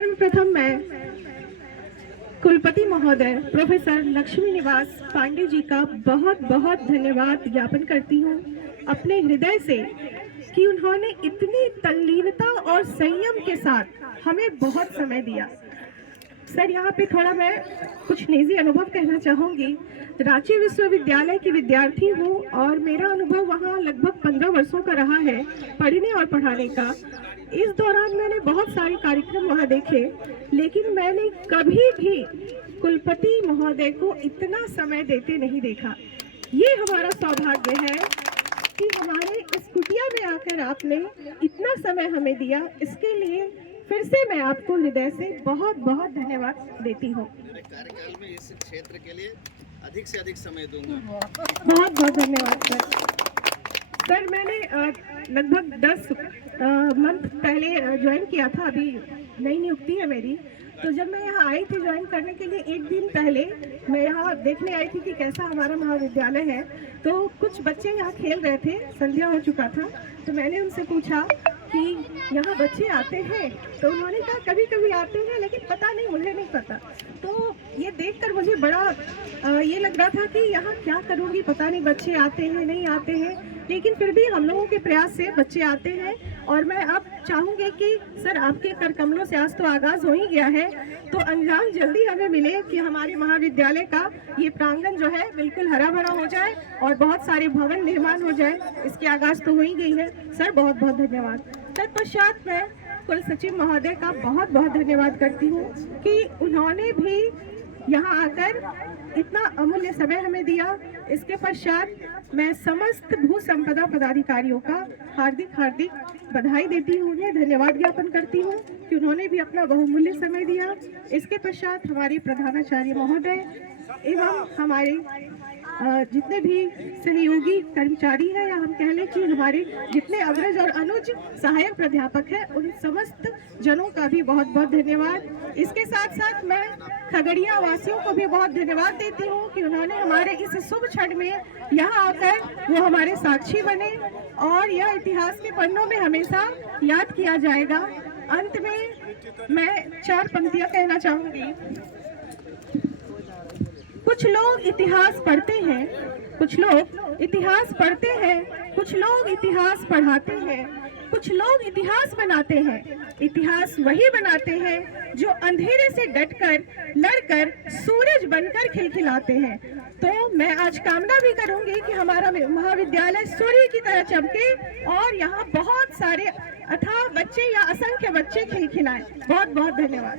सर्वप्रथम मैं कुलपति महोदय प्रोफेसर लक्ष्मी निवास पांडे जी का बहुत बहुत धन्यवाद ज्ञापन करती हूँ अपने हृदय से कि उन्होंने इतनी तल्लीनता और संयम के साथ हमें बहुत समय दिया। सर, यहाँ पे थोड़ा मैं कुछ निजी अनुभव कहना चाहूँगी। रांची विश्वविद्यालय की विद्यार्थी हूँ और मेरा अनुभव वहाँ लगभग 15 वर्षों का रहा है पढ़ने और पढ़ाने का। इस दौरान मैंने बहुत सारे कार्यक्रम वहाँ देखे, लेकिन मैंने कभी भी कुलपति महोदय को इतना समय देते नहीं देखा। ये हमारा सौभाग्य है कि हमारे इस कुटिया में आकर आपने इतना समय हमें दिया। इसके लिए फिर से मैं आपको हृदय से बहुत बहुत धन्यवाद देती हूँ। कार्यकाल में इस क्षेत्र के लिए अधिक से अधिक समय दूंगा। बहुत बहुत धन्यवाद सर। मैंने लगभग 10 मंथ पहले ज्वाइन किया था, अभी नई नियुक्ति है मेरी। तो जब मैं यहाँ आई थी ज्वाइन करने के लिए, एक दिन पहले मैं यहाँ देखने आई थी कि कैसा हमारा महाविद्यालय है। तो कुछ बच्चे यहाँ खेल रहे थे, संध्या हो चुका था। तो मैंने उनसे पूछा कि यहाँ बच्चे आते हैं? तो उन्होंने कहा कभी कभी आते हैं, लेकिन पता नहीं, मुझे नहीं पता। तो ये देखकर मुझे बड़ा ये लग रहा था कि यहाँ क्या करूँगी, पता नहीं बच्चे आते हैं नहीं आते हैं। लेकिन फिर भी हम लोगों के प्रयास से बच्चे आते हैं। और मैं अब चाहूँगी कि सर, आपके कर कमलों से आज तो आगाज़ हो ही गया है, तो अंजाम जल्दी हमें मिले कि हमारे महाविद्यालय का ये प्रांगण जो है बिल्कुल हरा भरा हो जाए और बहुत सारे भवन निर्माण हो जाए। इसकी आगाज़ तो हो ही गई है। सर, बहुत बहुत धन्यवाद। तत्पश्चात मैं कुल सचिव महोदय का बहुत बहुत धन्यवाद करती हूँ कि उन्होंने भी यहाँ आकर इतना अमूल्य समय हमें दिया। इसके पश्चात मैं समस्त भू संपदा पदाधिकारियों का हार्दिक हार्दिक बधाई देती हूँ, उन्हें धन्यवाद ज्ञापन करती हूँ कि उन्होंने भी अपना बहुमूल्य समय दिया। इसके पश्चात हमारे प्रधानाचार्य महोदय एवं हमारे जितने भी सहयोगी कर्मचारी हैं, या हम कह लें कि हमारे जितने अग्रज और अनुज सहायक प्राध्यापक हैं, उन समस्त जनों का भी बहुत बहुत धन्यवाद। इसके साथ साथ मैं खगड़िया वासियों को भी बहुत धन्यवाद देती हूँ कि उन्होंने हमारे इस शुभ क्षण में यहाँ आकर वो हमारे साक्षी बने और यह इतिहास के पन्नों में हमेशा याद किया जाएगा। अंत में मैं 4 पंक्तियाँ कहना चाहूँगी। कुछ लोग इतिहास पढ़ते हैं, कुछ लोग इतिहास पढ़ते हैं, कुछ लोग इतिहास पढ़ाते हैं, कुछ लोग इतिहास बनाते हैं। इतिहास वही बनाते हैं जो अंधेरे से डटकर लड़कर सूरज बनकर खिलखिलाते हैं। तो मैं आज कामना भी करूंगी कि हमारा महाविद्यालय सूर्य की तरह चमके और यहाँ बहुत सारे अथाह बच्चे या असंख्य बच्चे खिलखिलाएं। बहुत बहुत धन्यवाद।